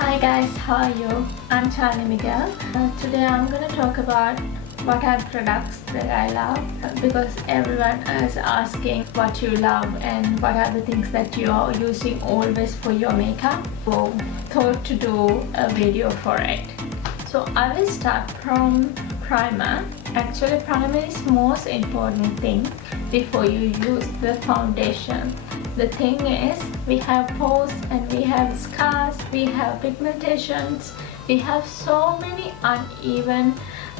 Hi guys, how are you? I'm Charlie Miguel. Today I'm going to talk about what are products that I love, because everyone is asking what you love and what are the things that you are using always for your makeup. So thought to do a video for it. So I will start from primer. Actually, primer is most important thing before you use the foundation. The thing is, we have pores and we have scars, we have pigmentations, we have so many uneven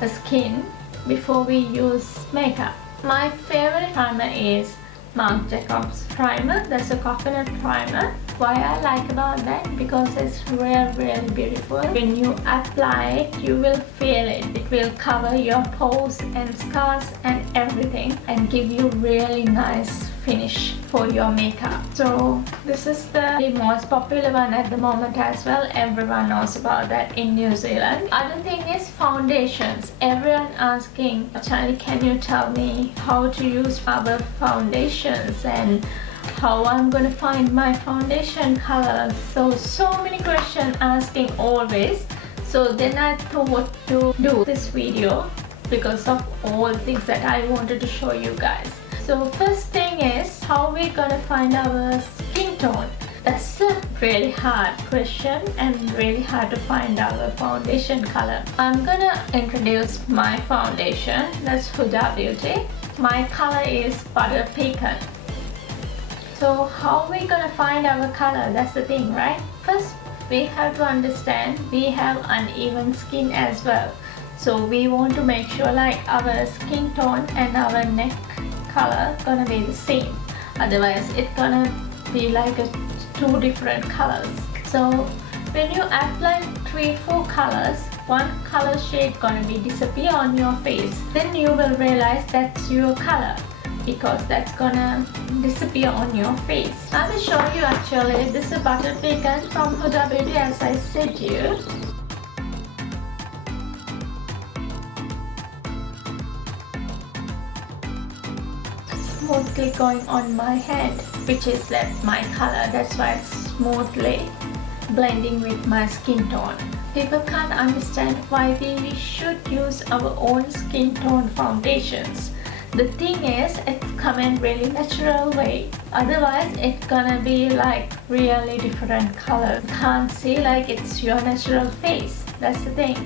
skin before we use makeup. My favorite primer is Marc Jacobs primer. That's a coconut primer. Why I like about that? Because it's really beautiful. When you apply it, you will feel it. It will cover your pores and scars and everything and give you really nice finish for your makeup. So this is the most popular one at the moment as well. Everyone knows about that in New Zealand. Other thing is foundations. Everyone asking, Charlie, can you tell me how to use our foundations and how I'm gonna find my foundation color? So many questions asking always. So then I thought to do this video because of all things that I wanted to show you guys. So first thing is, how we gonna find our skin tone? That's a really hard question and really hard to find our foundation color. I'm gonna introduce my foundation. That's Huda Beauty. My color is Butter Pecan. So how we gonna find our color? That's the thing, right? First, we have to understand we have uneven skin as well. So we want to make sure like our skin tone and our neck color gonna be the same. Otherwise, it's gonna be like two different colors. So when you apply 3-4 colors, one color shade gonna be disappear on your face. Then you will realize that's your color, because that's gonna disappear on your face. I will show you actually. This is Butter Pecan from Huda Beauty, as I said you. Smoothly going on my hand, which is left my color. That's why it's smoothly blending with my skin tone. People can't understand why we should use our own skin tone foundations. The thing is, it's come in really natural way. Otherwise, it's gonna be like really different color. You can't see like it's your natural face. That's the thing.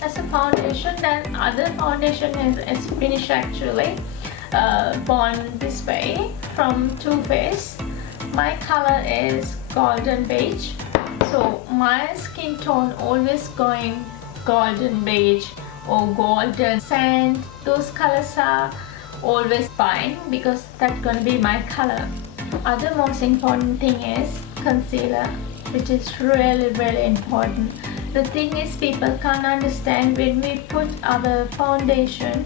As a foundation, then other foundation is finished actually. Born this way from Too Faced. My color is golden beige. So my skin tone always going golden beige or golden sand. Those colors are always fine because that's gonna be my color. Other most important thing is concealer, which is really important. The thing is, people can't understand when we put our foundation,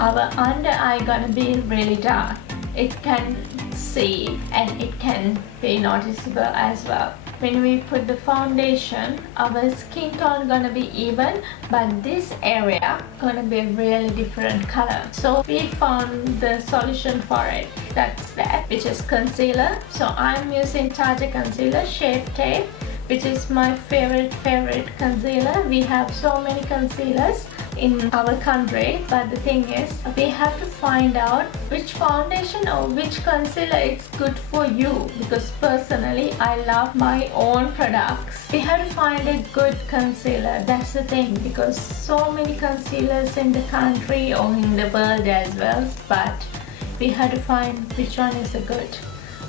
our under eye gonna be really dark. It can see and it can be noticeable as well. When we put the foundation, our skin tone gonna be even, but this area gonna be really different color. So we found the solution for it. That's that, which is concealer. So I'm using Tarte concealer shade Tape, which is my favorite concealer. We have so many concealers in our country, but the thing is, we have to find out which foundation or which concealer is good for you, because personally I love my own products. We have to find a good concealer. That's the thing, because so many concealers in the country or in the world as well, but we have to find which one is the good.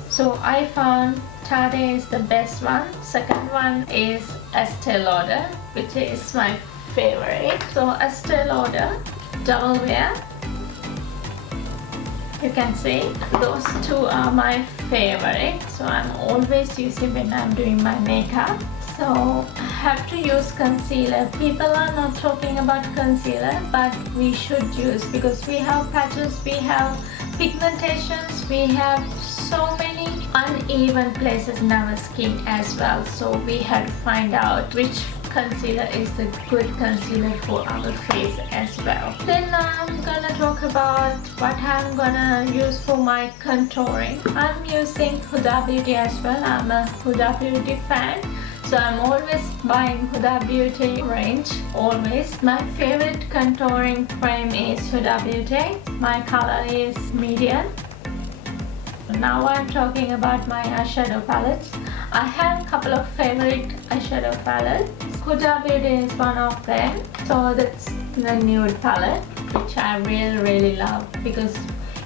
So I found Tarte is the best one. Second one is Estee Lauder, which is my favorite. So Estee Lauder Double Wear. You can see those two are my favorite. So I'm always using when I'm doing my makeup. So I have to use concealer. People are not talking about concealer, but we should use, because we have patches, we have pigmentations, we have so many uneven places in our skin as well. So we have to find out which concealer is the good concealer for our face as well. Then I'm gonna talk about what I'm gonna use for my contouring. I'm using Huda Beauty as well. I'm a Huda Beauty fan. So I'm always buying Huda Beauty range, always. My favorite contouring frame is Huda Beauty. My color is medium. Now I'm talking about my eyeshadow palettes. I have a couple of favorite eyeshadow palettes. Huda Beauty is one of them. So that's the nude palette, which I really love, because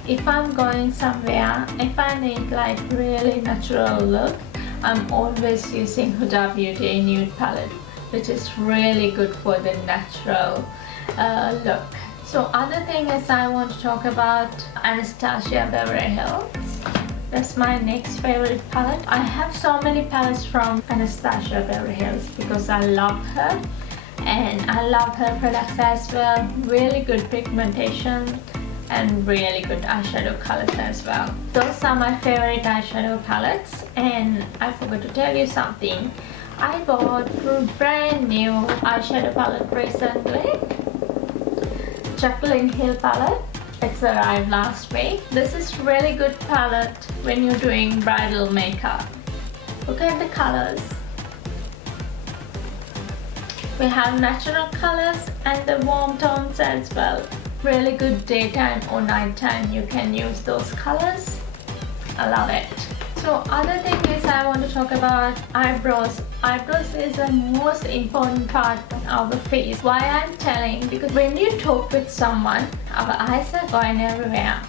if I'm going somewhere, if I need like really natural look, I'm always using Huda Beauty nude palette, which is really good for the natural look. So other thing is I want to talk about Anastasia Beverly Hills. That's my next favorite palette. I have so many palettes from Anastasia Beverly Hills because I love her, and I love her products as well. Really good pigmentation and really good eyeshadow colors as well. Those are my favorite eyeshadow palettes. And I forgot to tell you something. I bought a brand new eyeshadow palette recently. Jaclyn Hill palette. It's arrived last week. This is really good palette when you're doing bridal makeup. Look at the colors. We have natural colors and the warm tones as well. Really good daytime or nighttime, you can use those colors. I love it. So other thing is I want to talk about eyebrows. Eyebrows is the most important part of our face. Why I'm telling? Because when you talk with someone, our eyes are going everywhere,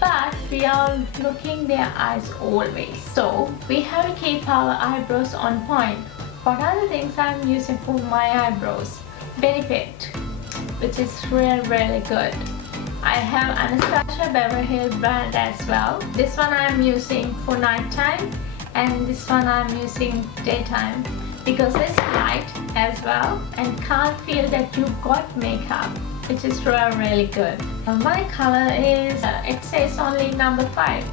but we are looking their eyes always. So we have to keep our eyebrows on point. What are the things I'm using for my eyebrows? Benefit, which is really good. I have Anastasia Beverly Hills brand as well. This one I'm using for nighttime, and this one I'm using daytime because it's light as well and can't feel that you got makeup, which is really good. My color is, it says only number 5.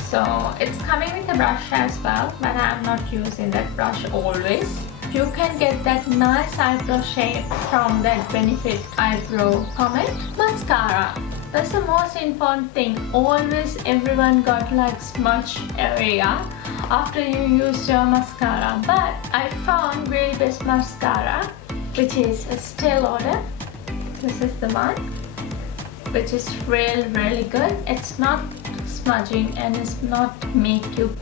So it's coming with a brush as well, but I'm not using that brush always. You can get that nice eyebrow shape from that Benefit eyebrow pomade. Mascara. That's the most important thing. Always everyone got like smudge area after you use your mascara. But I found really best mascara, which is a Estee Lauder. This is the one, which is really good. It's not smudging and it's not make you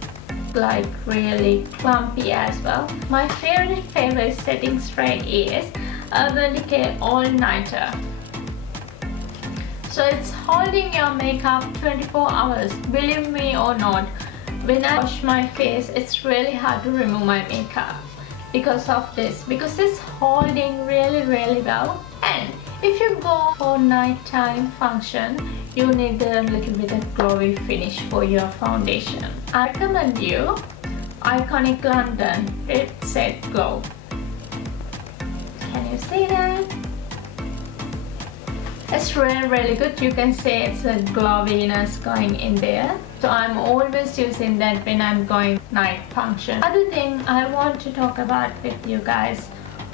like really clumpy as well. My favorite setting spray is Urban Decay All Nighter. So it's holding your makeup 24 hours. Believe me or not, when I wash my face, it's really hard to remove my makeup because of this, because it's holding really well. And if you go for nighttime function, you need a little bit of glowy finish for your foundation. I recommend you Iconic London Red Set Glow. Can you see that? It's really good. You can see it's a glowiness going in there. So I'm always using that when I'm going night function. Other thing I want to talk about with you guys,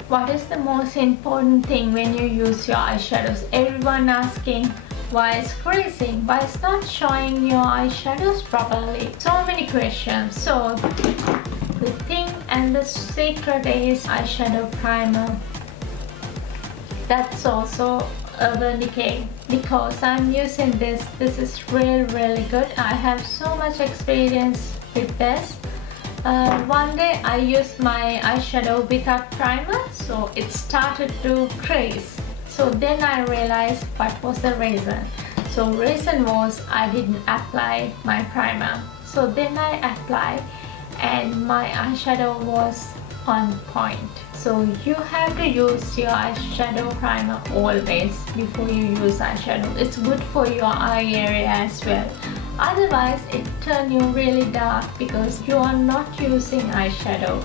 what is the most important thing when you use your eyeshadows? Everyone asking why it's creasing, why it's not showing your eyeshadows properly. So many questions. So the thing and the secret is eyeshadow primer. That's also Urban Decay, because I'm using this. This is really good. I have so much experience with this. One day I used my eyeshadow without primer, so it started to crease. So then I realized what was the reason. So reason was I didn't apply my primer. So then I applied and my eyeshadow was on point. So you have to use your eyeshadow primer always before you use eyeshadow. It's good for your eye area as well. Otherwise it turns you really dark because you are not using eyeshadow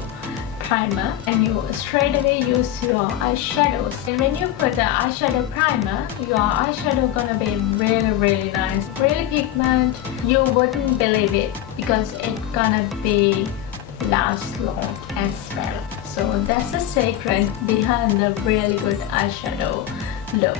primer and you straight away use your eyeshadows. And when you put the eyeshadow primer, your eyeshadow gonna be really nice, really pigment. You wouldn't believe it because it's gonna be last long as well. So that's the secret behind the really good eyeshadow look.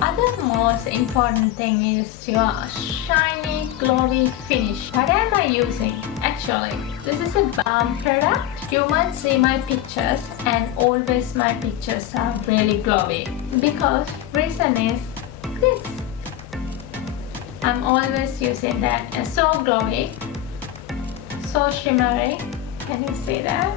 Other most important thing is your shiny glowy finish. What am I using? Actually, this is a balm product. You might see my pictures and always my pictures are really glowy because reason is this. I'm always using that. It's so glowy, so shimmery. Can you see that?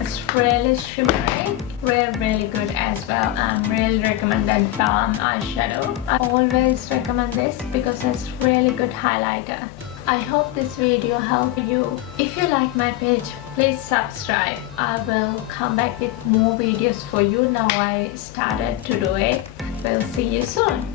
It's really shimmery, really good as well. I really recommend that balm eyeshadow. I always recommend this because it's really good highlighter. I hope this video helped you. If you like my page, please subscribe. I will come back with more videos for you. Now I started to do it. We'll see you soon.